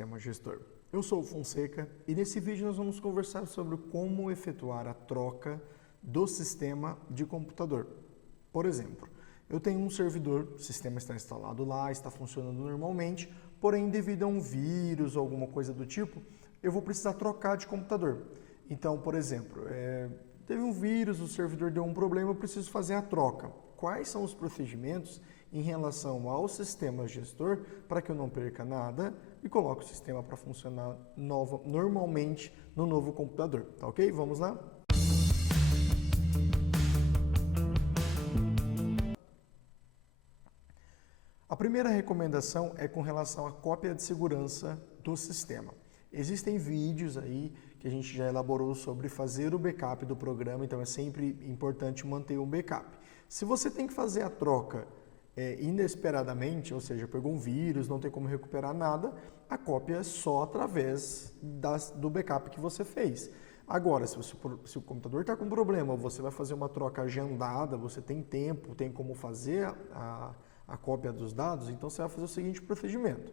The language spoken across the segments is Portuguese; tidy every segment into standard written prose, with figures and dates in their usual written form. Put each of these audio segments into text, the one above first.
Sistema Gestor. Eu sou o Fonseca e nesse vídeo nós vamos conversar sobre como efetuar a troca do sistema de computador. Por exemplo, eu tenho um servidor, o sistema está instalado lá, está funcionando normalmente, porém devido a um vírus ou alguma coisa do tipo, eu vou precisar trocar de computador. Então, por exemplo, teve um vírus, o servidor deu um problema, eu preciso fazer a troca. Quais são os procedimentos em relação ao sistema gestor para que eu não perca nada e coloque o sistema para funcionar normalmente no novo computador, tá ok? Vamos lá? A primeira recomendação é com relação à cópia de segurança do sistema. Existem vídeos aí que a gente já elaborou sobre fazer o backup do programa, então é sempre importante manter um backup. Se você tem que fazer a troca inesperadamente, ou seja, pegou um vírus, não tem como recuperar nada, a cópia é só através do backup que você fez. Agora, se o computador está com problema, você vai fazer uma troca agendada, você tem tempo, tem como fazer a cópia dos dados, então você vai fazer o seguinte procedimento.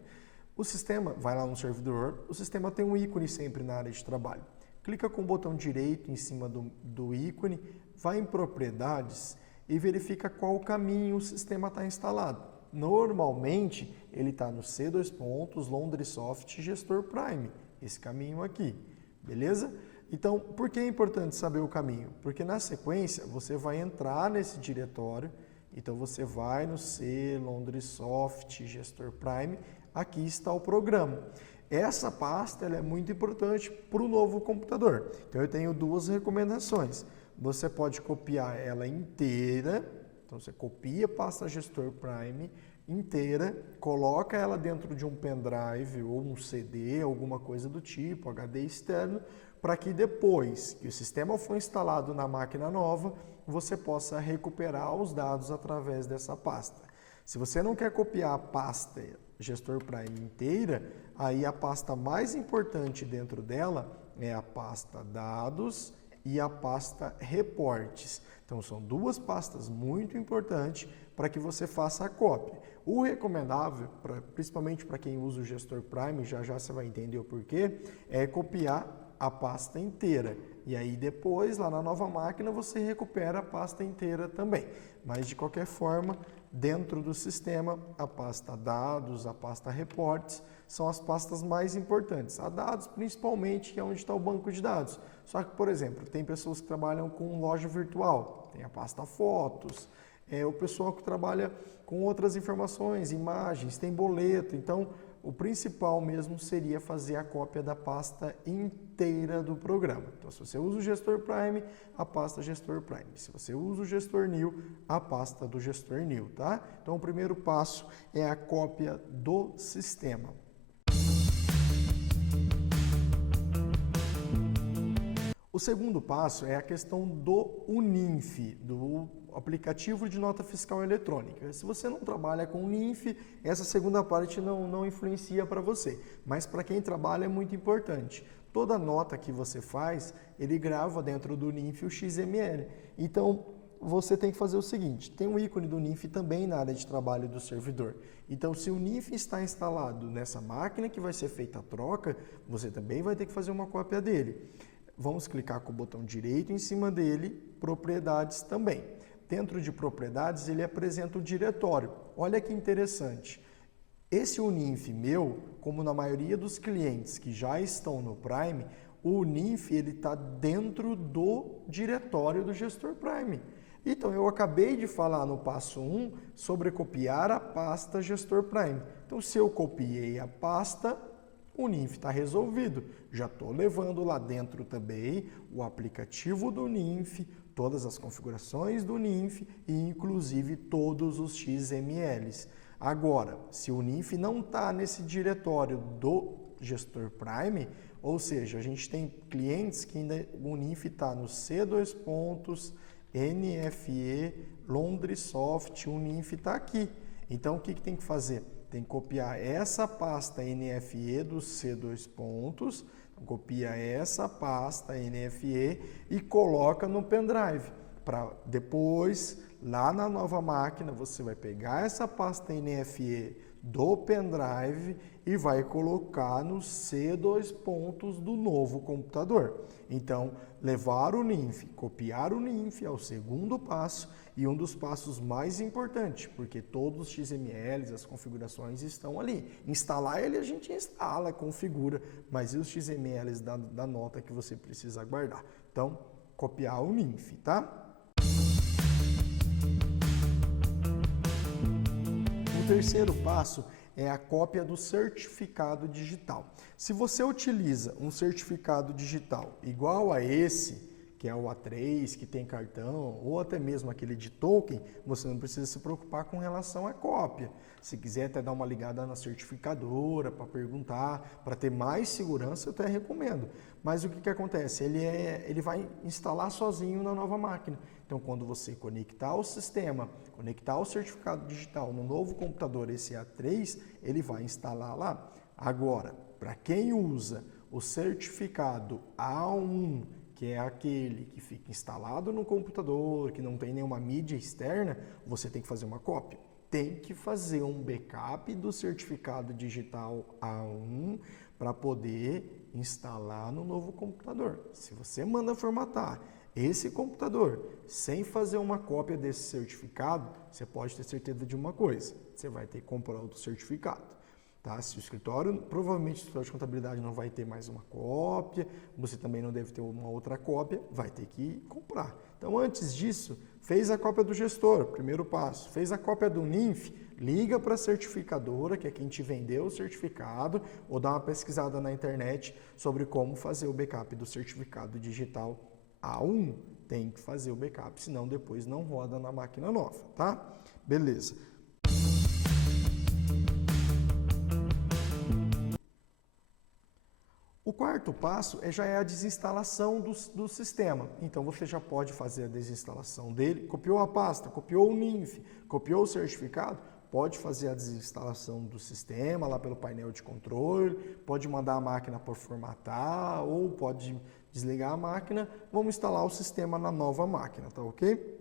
O sistema, vai lá no servidor, o sistema tem um ícone sempre na área de trabalho. Clica com o botão direito em cima do ícone, vai em propriedades e verifica qual caminho o sistema está instalado. Normalmente, ele está no C2 Londresoft Gestor Prime, esse caminho aqui, beleza? Então, por que é importante saber o caminho? Porque na sequência, você vai entrar nesse diretório, então você vai no C Londresoft Gestor Prime, aqui está o programa. Essa pasta ela é muito importante para o novo computador. Então eu tenho duas recomendações. Você pode copiar ela inteira, então você copia a pasta Gestor Prime inteira, coloca ela dentro de um pendrive ou um CD, alguma coisa do tipo, HD externo, para que depois que o sistema for instalado na máquina nova, você possa recuperar os dados através dessa pasta. Se você não quer copiar a pasta Gestor Prime inteira, aí a pasta mais importante dentro dela é a pasta Dados e a pasta Reportes. Então são duas pastas muito importantes para que você faça a cópia. O recomendável, principalmente para quem usa o Gestor Prime, já você vai entender o porquê, é copiar a pasta inteira. E aí depois, lá na nova máquina, você recupera a pasta inteira também. Mas de qualquer forma, dentro do sistema, a pasta Dados, a pasta Reportes, são as pastas mais importantes. A Dados, principalmente, que é onde está o banco de dados. Só que, por exemplo, tem pessoas que trabalham com loja virtual, tem a pasta Fotos, o pessoal que trabalha com outras informações, imagens, tem boleto. Então, o principal mesmo seria fazer a cópia da pasta inteira do programa. Então, se você usa o Gestor Prime, a pasta Gestor Prime. Se você usa o Gestor New, a pasta do Gestor New, tá? Então, o primeiro passo é a cópia do sistema. O segundo passo é a questão do UNINF, do aplicativo de nota fiscal eletrônica. Se você não trabalha com UNINF, essa segunda parte não influencia para você, mas para quem trabalha é muito importante. Toda nota que você faz, ele grava dentro do UNINF o XML. Então, você tem que fazer o seguinte, tem um ícone do UNINF também na área de trabalho do servidor. Então, se o UNINF está instalado nessa máquina que vai ser feita a troca, você também vai ter que fazer uma cópia dele. Vamos clicar com o botão direito em cima dele, propriedades também. Dentro de propriedades, ele apresenta o diretório. Olha que interessante. Esse UNINF meu, como na maioria dos clientes que já estão no Prime, o UNINF está dentro do diretório do Gestor Prime. Então, eu acabei de falar no passo 1 sobre copiar a pasta Gestor Prime. Então, se eu copiei a pasta, o UNINF está resolvido. Já estou levando lá dentro também o aplicativo do UNINF, todas as configurações do UNINF e inclusive todos os XMLs. Agora, se o UNINF não está nesse diretório do Gestor Prime, ou seja, a gente tem clientes que ainda o UNINF está no C2 NFE, Londresoft, o UNINF está aqui. Então, o que tem que fazer? Tem que copiar essa pasta NFE do C2 copia essa pasta NFE e coloca no pendrive. Para depois, lá na nova máquina, você vai pegar essa pasta NFE do pendrive e vai colocar no C2 pontos do novo computador. Então, levar o NINF, copiar o NINF é o segundo passo e um dos passos mais importantes, porque todos os XMLs, as configurações estão ali. Instalar ele a gente instala, configura, mas e os XMLs da nota que você precisa guardar? Então, copiar o NINF, tá? O terceiro passo é a cópia do certificado digital. Se você utiliza um certificado digital igual a esse, que é o A3, que tem cartão, ou até mesmo aquele de token, você não precisa se preocupar com relação à cópia. Se quiser até dar uma ligada na certificadora para perguntar, para ter mais segurança, eu até recomendo. Mas o que acontece? Ele vai instalar sozinho na nova máquina. Então, quando você conectar o sistema, conectar o certificado digital no novo computador, esse A3, ele vai instalar lá. Agora, para quem usa o certificado A1, que é aquele que fica instalado no computador, que não tem nenhuma mídia externa, você tem que fazer uma cópia. Tem que fazer um backup do certificado digital A1 para poder instalar no novo computador. Se você manda formatar esse computador sem fazer uma cópia desse certificado, você pode ter certeza de uma coisa: você vai ter que comprar outro certificado. Tá? Se o escritório, provavelmente o escritório de contabilidade não vai ter mais uma cópia, você também não deve ter uma outra cópia, vai ter que comprar. Então, antes disso, fez a cópia do gestor, primeiro passo. Fez a cópia do NINF, liga para a certificadora, que é quem te vendeu o certificado, ou dá uma pesquisada na internet sobre como fazer o backup do certificado digital A1. Tem que fazer o backup, senão depois não roda na máquina nova, tá? Beleza. O quarto passo já é a desinstalação do sistema. Então, você já pode fazer a desinstalação dele. Copiou a pasta, copiou o NINF, copiou o certificado, pode fazer a desinstalação do sistema lá pelo painel de controle, pode mandar a máquina por formatar ou pode desligar a máquina. Vamos instalar o sistema na nova máquina, tá ok?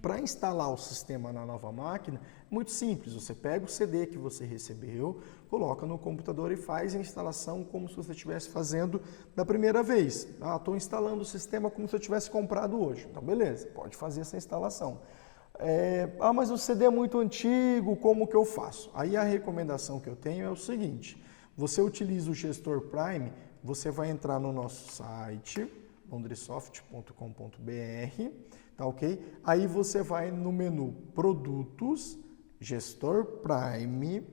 Para instalar o sistema na nova máquina, muito simples, você pega o CD que você recebeu, coloca no computador e faz a instalação como se você estivesse fazendo da primeira vez. Estou instalando o sistema como se eu tivesse comprado hoje. Então, beleza, pode fazer essa instalação. Mas o CD é muito antigo, como que eu faço? Aí a recomendação que eu tenho é o seguinte: você utiliza o Gestor Prime, você vai entrar no nosso site, londresoft.com.br, tá ok? Aí você vai no menu Produtos, Gestor Prime.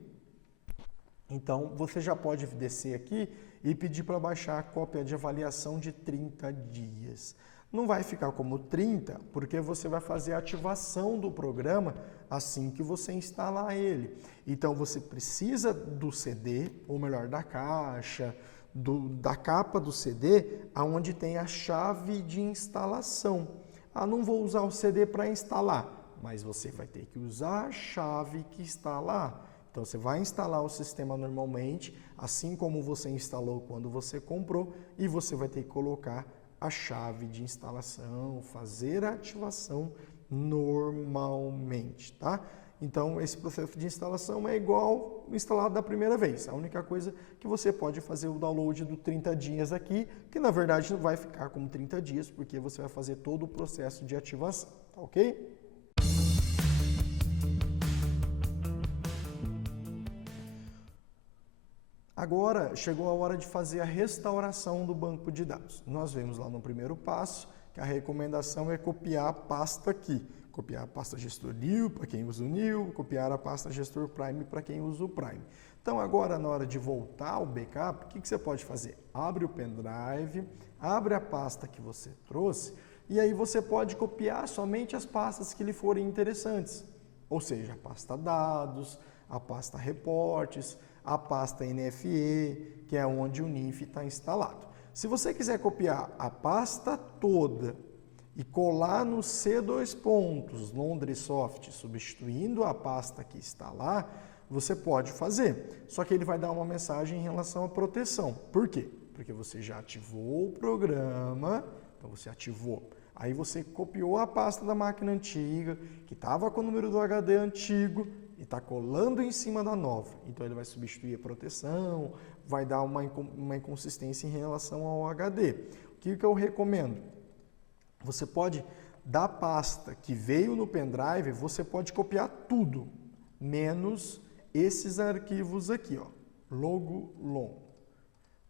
Então, você já pode descer aqui e pedir para baixar a cópia de avaliação de 30 dias. Não vai ficar como 30, porque você vai fazer a ativação do programa assim que você instalar ele. Então, você precisa do CD, ou melhor, da caixa, da capa do CD, onde tem a chave de instalação. Não vou usar o CD para instalar, mas você vai ter que usar a chave que está lá. Então, você vai instalar o sistema normalmente, assim como você instalou quando você comprou, e você vai ter que colocar a chave de instalação, fazer a ativação normalmente, tá? Então, esse processo de instalação é igual instalado da primeira vez. A única coisa que você pode fazer o download do 30 dias aqui, que na verdade não vai ficar como 30 dias, porque você vai fazer todo o processo de ativação, tá ok? Agora, chegou a hora de fazer a restauração do banco de dados. Nós vemos lá no primeiro passo que a recomendação é copiar a pasta aqui. Copiar a pasta Gestor New para quem usa o New, copiar a pasta Gestor Prime para quem usa o Prime. Então, agora, na hora de voltar ao backup, o que você pode fazer? Abre o pendrive, abre a pasta que você trouxe e aí você pode copiar somente as pastas que lhe forem interessantes. Ou seja, a pasta Dados, a pasta Reportes, a pasta NFE, que é onde o NINF está instalado. Se você quiser copiar a pasta toda e colar no C2 pontos Londresoft, substituindo a pasta que está lá, você pode fazer. Só que ele vai dar uma mensagem em relação à proteção. Por quê? Porque você já ativou o programa, então você ativou Aí você copiou a pasta da máquina antiga, que estava com o número do HD antigo, e está colando em cima da nova. Então ele vai substituir a proteção, vai dar uma inconsistência em relação ao HD. O que eu recomendo? Você pode, da pasta que veio no pendrive, você pode copiar tudo, menos esses arquivos aqui, ó, logolon.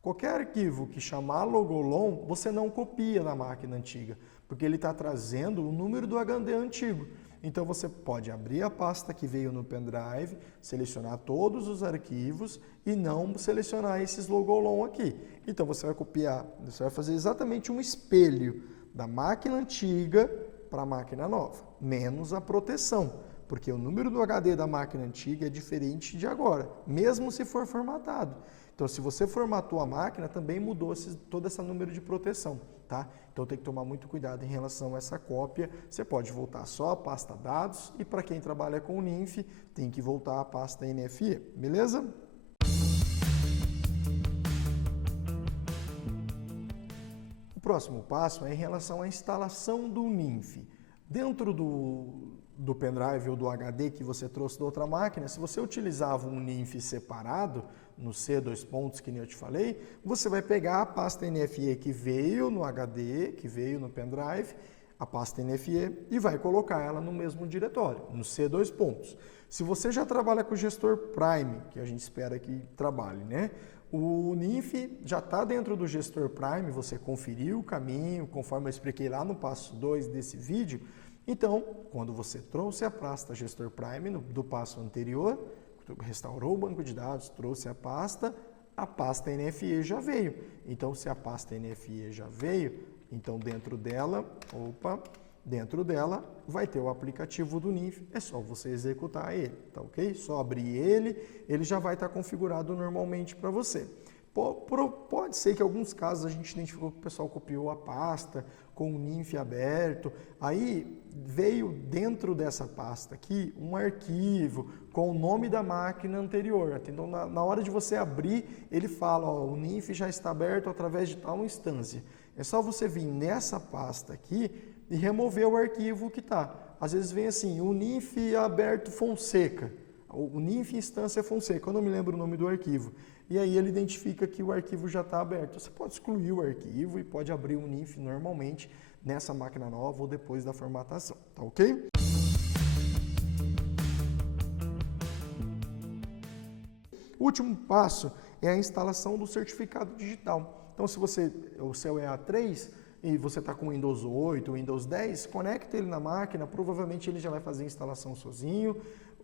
Qualquer arquivo que chamar logolon, você não copia na máquina antiga, porque ele está trazendo o número do HD antigo. Então você pode abrir a pasta que veio no pendrive, selecionar todos os arquivos e não selecionar esses logolon aqui. Então você vai copiar, você vai fazer exatamente um espelho da máquina antiga para a máquina nova, menos a proteção, porque o número do HD da máquina antiga é diferente de agora, mesmo se for formatado. Então, se você formatou a máquina, também mudou todo esse número de proteção, tá? Então, tem que tomar muito cuidado em relação a essa cópia. Você pode voltar só a pasta dados e, para quem trabalha com o NINF, tem que voltar a pasta NFE, beleza? O próximo passo é em relação à instalação do NINF. Dentro do pendrive ou do HD que você trouxe da outra máquina, se você utilizava um NINF separado, no C, que nem eu te falei, você vai pegar a pasta NFE que veio no HD, que veio no pendrive, a pasta NFE, e vai colocar ela no mesmo diretório, no C. Se você já trabalha com o gestor Prime, que a gente espera que trabalhe, né? O NINF já está dentro do gestor Prime, você conferiu o caminho, conforme eu expliquei lá no passo 2 desse vídeo. Então, quando você trouxe a pasta gestor Prime do passo anterior, restaurou o banco de dados, trouxe a pasta NFE já veio. Então, se a pasta NFE já veio, então dentro dela vai ter o aplicativo do NINF, é só você executar ele, tá ok? Só abrir ele já vai estar configurado normalmente para você. Pode ser que em alguns casos a gente identificou que o pessoal copiou a pasta com o NINF aberto, aí veio dentro dessa pasta aqui um arquivo com o nome da máquina anterior. Então, na hora de você abrir, ele fala, ó, o NINF já está aberto através de tal instância. É só você vir nessa pasta aqui e remover o arquivo que está. Às vezes vem assim, o NINF aberto Fonseca, o NINF instância Fonseca, eu não me lembro o nome do arquivo. E aí ele identifica que o arquivo já está aberto. Você pode excluir o arquivo e pode abrir o NINF normalmente nessa máquina nova ou depois da formatação, tá ok? O último passo é a instalação do certificado digital. Então, se o seu é A3 e você está com Windows 8, Windows 10, conecta ele na máquina, provavelmente ele já vai fazer a instalação sozinho.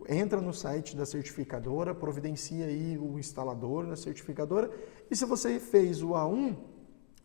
Entra no site da certificadora, providencia aí o instalador na certificadora. E se você fez o A1,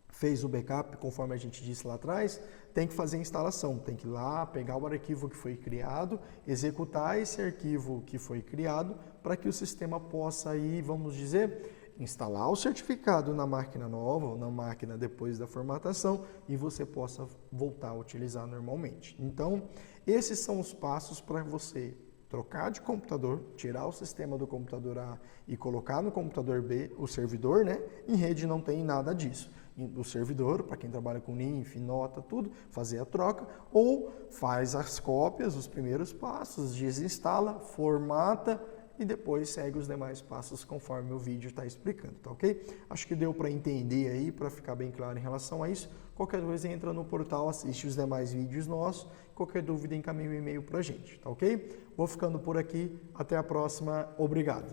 fez o backup, conforme a gente disse lá atrás, tem que fazer a instalação. Tem que ir lá, pegar o arquivo que foi criado, executar esse arquivo que foi criado, para que o sistema possa aí, vamos dizer, instalar o certificado na máquina nova, ou na máquina depois da formatação, e você possa voltar a utilizar normalmente. Então, esses são os passos para você trocar de computador, tirar o sistema do computador A e colocar no computador B, o servidor, né? Em rede não tem nada disso. O servidor, para quem trabalha com NINF, nota, tudo, fazer a troca, ou faz as cópias, os primeiros passos, desinstala, formata e depois segue os demais passos conforme o vídeo está explicando, tá ok? Acho que deu para entender aí, para ficar bem claro em relação a isso. Qualquer coisa entra no portal, assiste os demais vídeos nossos. Qualquer dúvida encaminha um e-mail para a gente, tá ok? Vou ficando por aqui, até a próxima, obrigado.